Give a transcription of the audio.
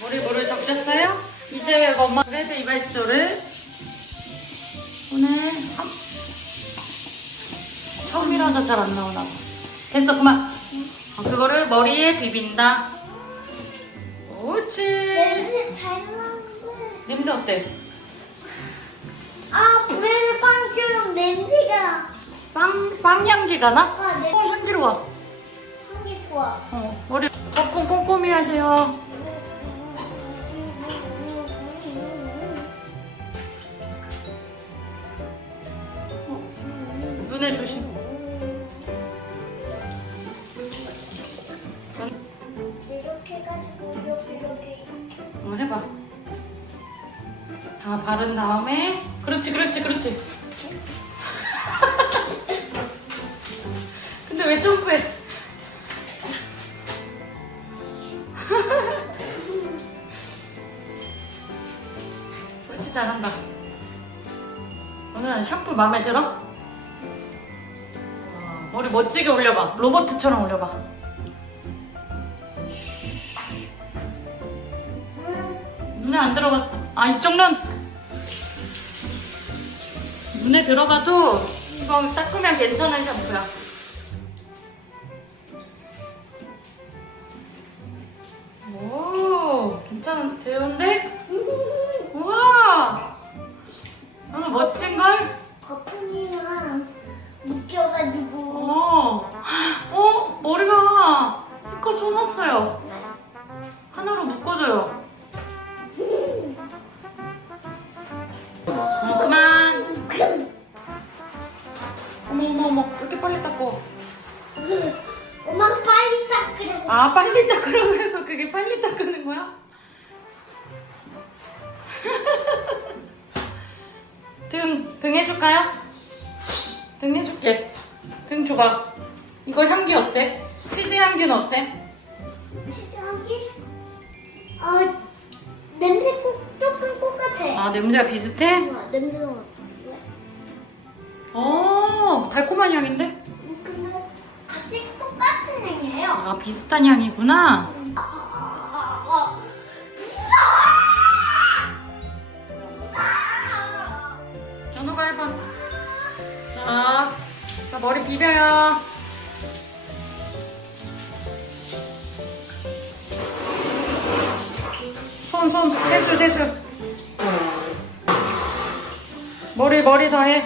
머리 물을 적셨어요? 이제 엄마 레드 이발소를 오늘 한... 처음이라서 잘 안 나오나 봐. 됐어 그만. 어, 그거를 머리에 비빈다. 옳지. 냄새 잘 나는데. 냄새 어때? 아, 브레드 빵처럼 냄새가. 빵, 빵 향기가 나? 아, 네. 어, 향기로워. 좋아. 어, 머리 거품 꼼꼼히 하세요. 눈에 조심. 이렇게 해가지고 이렇게 이렇게 이렇게. 어, 해봐. 다 바른 다음에 그렇지 그렇지 그렇지. 근데 왜 점프해? 그렇지 잘한다. 오늘 샴푸 마음에 들어? 와, 머리 멋지게 올려봐. 로버트처럼 올려봐. 음, 눈에 안 들어갔어. 아 이쪽 눈. 눈에 들어가도 이거 닦으면 괜찮은 샴푸야. 오, 괜찮은 되는데? 우 솟았어요. 하나로 묶어줘요. 어, 그만. 어머 어머 어머, 이렇게 빨리 닦고. 엄마 빨리 닦으래. 아 빨리 닦으라고 해서 그게 빨리 닦는 거야? 등, 등 해줄까요? 등 해줄게. 등 줘봐. 이거 향기 어때? 치즈 향기는 어때? 향기? 아, 냄새 꼭 조금 똑같아. 아 냄새가 비슷해? 어, 냄새가 왜? 어 달콤한 향인데? 음, 근데 같이 똑같은 향이에요. 아 비슷한 향이구나. 아, 아, 아, 아. 연우가 해봐. 자, 자 머리 비벼요. 손, 손, 세수, 세수. 머리, 머리 더 해.